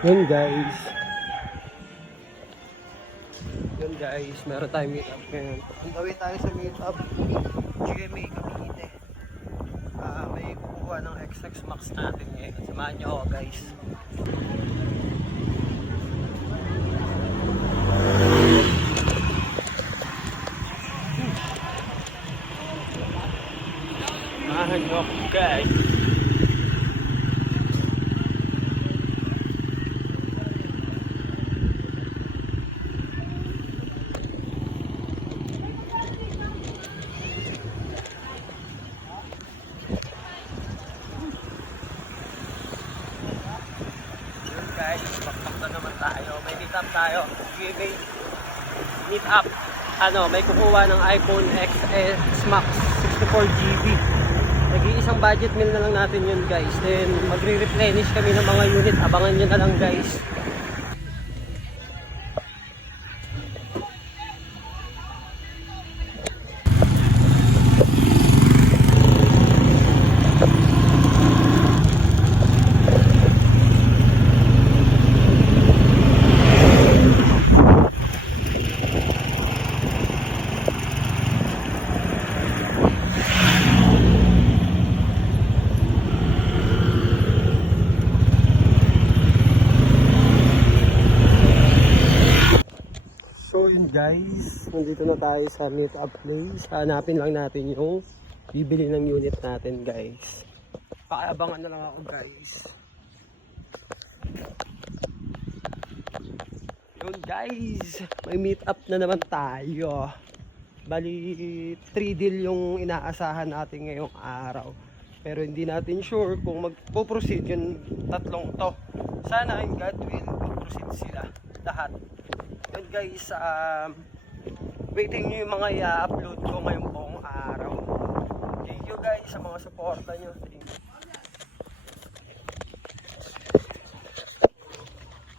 Yun guys. Yun guys, meron tayong meet up ngayon. On the way tayo sa meet up, GMA Cavite. May kukuha ng XX Max natin ngayon. Samahan nyo ako guys. Samahan nyo ako guys. Guys, bakbak na naman tayo. May meet up tayo. GMA meet up. May kukuha ng iPhone XS Max 64GB. Nag-iisang budget meal na lang natin yun guys. Then magre-replenish kami ng mga unit. Abangan nyo na lang guys. So yun guys, nandito na tayo sa meet up place. Hanapin lang natin yung bibili ng unit natin guys. Pakiabangan na lang ako guys. Yun guys, may meet up na naman tayo. Bali 3 deal yung inaasahan natin ngayong araw. Pero hindi natin sure kung magpo-proceed yung tatlong to. Sana in God will proceed sila lahat. Yun guys, waiting nyo yung mga i-upload ko ngayong buong araw. Thank you guys sa mga suporta nyo.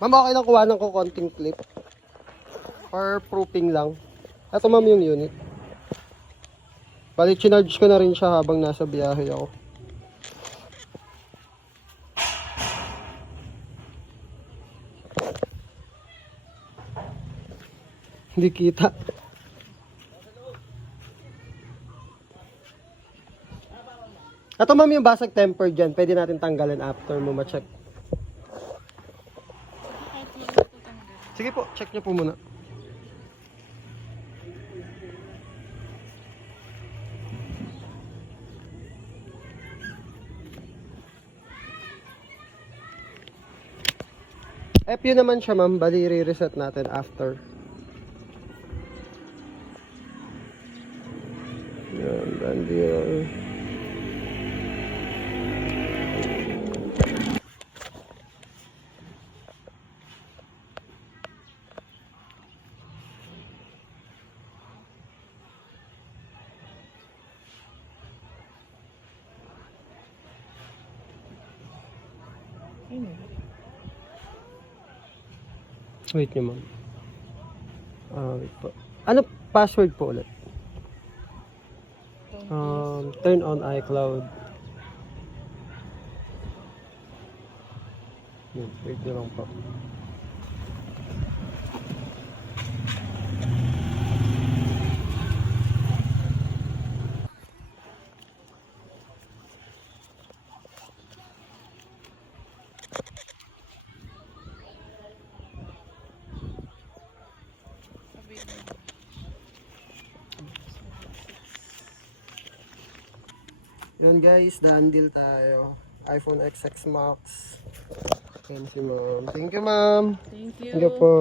Ma'am, okay lang kuha ng ko konting clip or proofing lang. Ito ma'am yung unit. Balik chinarge ko na rin siya habang nasa biyahe ako. Hindi kita. Ito ma'am yung basag temper dyan. Pwede natin tanggalin after mo ma-check. Sige po, check nyo po muna. FU naman siya ma'am. Bali re-reset natin after. Yan, bandiyo. Wait nyo ma'am. Wait po. Ano password po ulit? Turn on iCloud. Wait nyo lang po. Yan guys, done deal tayo. iPhone XX Max. Yan si ma'am. Thank you ma'am. Thank you. Thank you po.